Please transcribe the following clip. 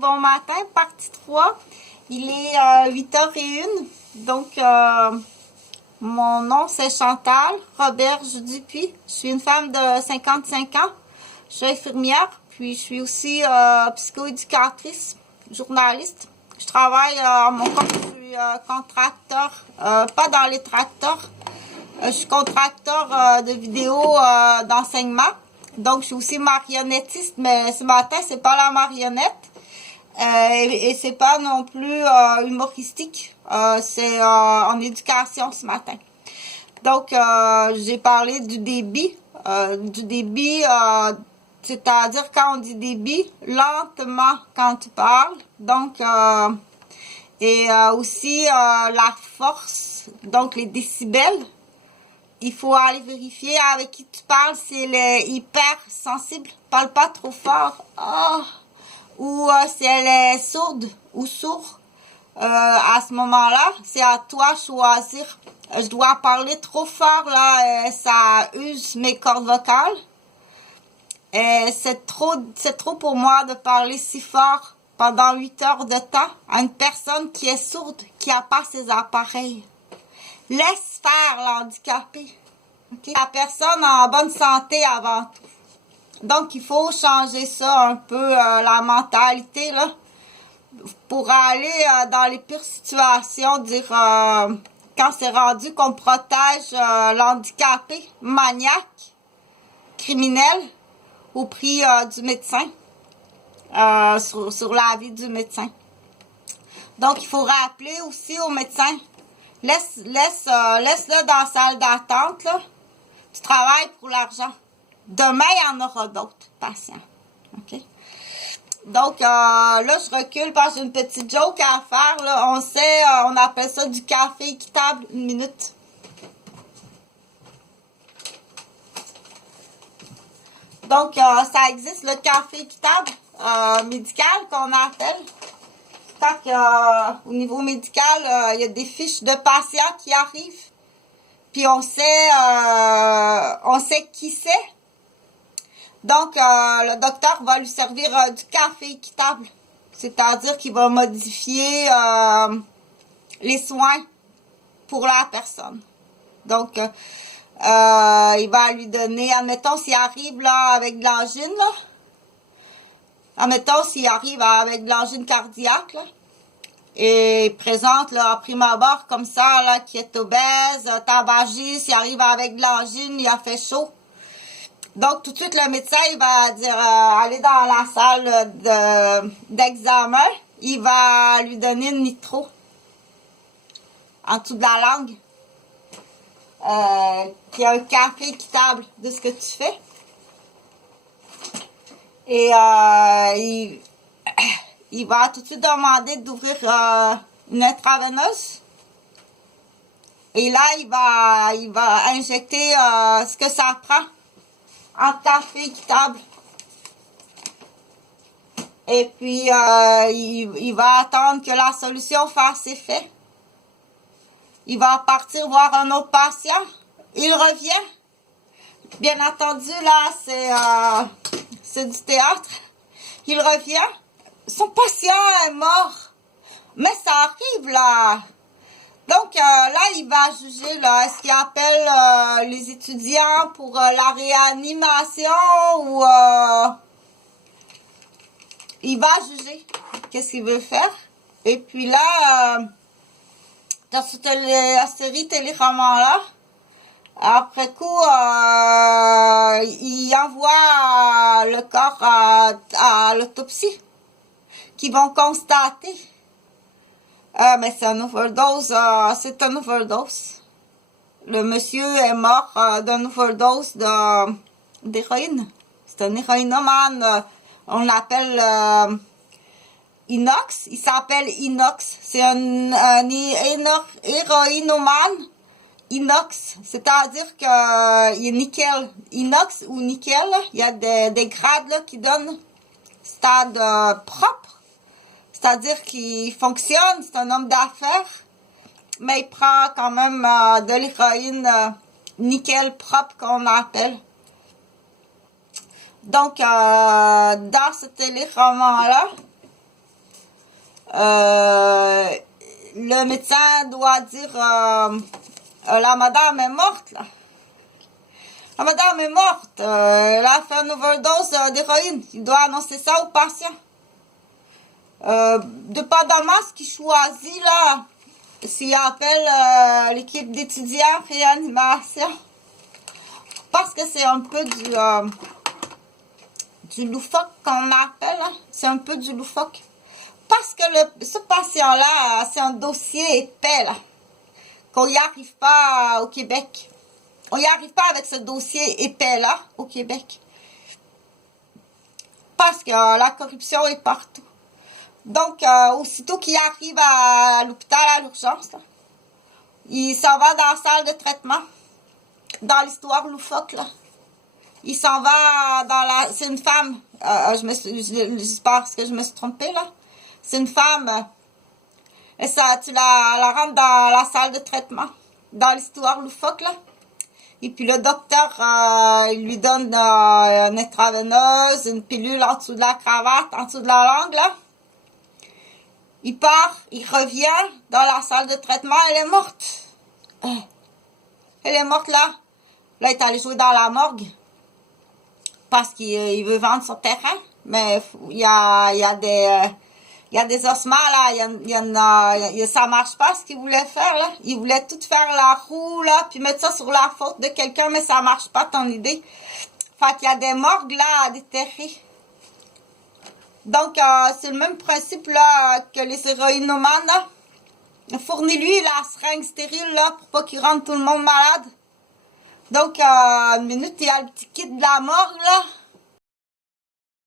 bon matin, partie 3. Il est 8h01. Donc, mon nom c'est Chantal Roberge Dupuis. Je suis une femme de 55 ans. Je suis infirmière, puis je suis aussi psychoéducatrice, journaliste. Je travaille à mon compte, je suis contracteur, pas dans les tracteurs. Je suis contracteur de vidéos d'enseignement. Donc, je suis aussi marionnettiste, mais ce matin, c'est pas la marionnette. Et c'est pas non plus humoristique. C'est en éducation ce matin. Donc, j'ai parlé du débit. C'est-à-dire quand on dit débit, lentement quand tu parles. Donc, aussi la force, donc les décibels. Il faut aller vérifier avec qui tu parles si elle est hyper sensible. Parle pas trop fort. Oh. Ou si elle est sourde ou sourd. À ce moment-là, c'est à toi de choisir. Je dois parler trop fort, là, ça use mes cordes vocales. C'est trop pour moi de parler si fort pendant 8 heures de temps à une personne qui est sourde, qui n'a pas ses appareils. Laisse faire l'handicapé. Okay? La personne en bonne santé avant tout. Donc, il faut changer ça un peu, la mentalité, là, pour aller dans les pires situations, dire quand c'est rendu qu'on protège l'handicapé, maniaque, criminel, au prix du médecin, sur la vie du médecin. Donc, il faut rappeler aussi au médecin, laisse-le dans la salle d'attente, là. Tu travailles pour l'argent. Demain, il y en aura d'autres patients. OK? Donc, là, je recule parce que j'ai une petite joke à faire. Là. On sait, on appelle ça du café équitable. Une minute. Donc, ça existe, le café équitable médical qu'on appelle. Au niveau médical, il y a des fiches de patients qui arrivent. Puis on sait qui c'est. Donc, le docteur va lui servir du café équitable. C'est-à-dire qu'il va modifier les soins pour la personne. Donc, il va lui donner, admettons, s'il arrive là avec de l'angine, là. Admettons, s'il arrive avec de l'angine cardiaque, là. Et présente, là, à prime abord, comme ça, là, qui est obèse, tabagiste, il arrive avec de l'angine, il a fait chaud. Donc, tout de suite, le médecin, il va dire, aller dans la salle d'examen, il va lui donner une nitro en dessous de la langue, qui est un café équitable de ce que tu fais. Et il va tout de suite demander d'ouvrir une intraveineuse. Et là, il va injecter ce que ça prend en café équitable. Et puis, il va attendre que la solution fasse effet. Il va partir voir un autre patient. Il revient. Bien entendu, là, c'est du théâtre. Il revient. Son patient est mort. Mais ça arrive, là. Donc, là, il va juger, là. Est-ce qu'il appelle les étudiants pour la réanimation ou... il va juger qu'est-ce qu'il veut faire. Et puis là, dans cette série télé-roman-là, après coup, il envoie le corps à l'autopsie, qui vont constater. Mais c'est un overdose, Le monsieur est mort d'une overdose d'héroïne. C'est un héroïnomane, on l'appelle Inox. Il s'appelle Inox. C'est un héroïnomane inox. C'est-à-dire qu'il est nickel. Inox ou nickel, il y a des grades là, qui donnent stade propre. C'est-à-dire qu'il fonctionne, c'est un homme d'affaires, mais il prend quand même de l'héroïne nickel propre qu'on appelle. Donc, dans ce téléroman-là, Le médecin doit dire la madame est morte, là. La madame est morte. Elle a fait une overdose d'héroïne. Il doit annoncer ça au patient. Dépendamment ce qu'il choisit, là, s'il appelle l'équipe d'étudiants réanimation, parce que c'est un peu du loufoque qu'on appelle, hein. C'est un peu du loufoque. Parce que ce patient-là, c'est un dossier épais, là, qu'on n'y arrive pas au Québec. On n'y arrive pas avec ce dossier épais-là au Québec. Parce que la corruption est partout. Donc, aussitôt qu'il arrive à l'hôpital, à l'urgence, il s'en va dans la salle de traitement. Dans l'histoire loufoque, là. Il s'en va dans la... C'est une femme. J'espère que je me suis trompée, là. C'est une femme. Et ça, tu la rentres dans la salle de traitement. Dans l'histoire loufoque, là. Et puis le docteur, il lui donne une intraveineuse, une pilule en dessous de la cravate, en dessous de la langue, là. Il part, il revient dans la salle de traitement, elle est morte. Elle est morte, là. Là, il est allé jouer dans la morgue. Parce qu'il veut vendre son terrain. Mais il y a des ossements, là. Ça marche pas ce qu'il voulait faire, là. Il voulait tout faire la roue, là, puis mettre ça sur la faute de quelqu'un, mais ça marche pas, ton idée. Fait qu'il y a des morgues, là, à déterrer. Donc, c'est le même principe, là, que les héroïnomanes, là. Fournis-lui la seringue stérile, là, pour pas qu'il rende tout le monde malade. Donc, une minute, il y a le petit kit de la morgue, là.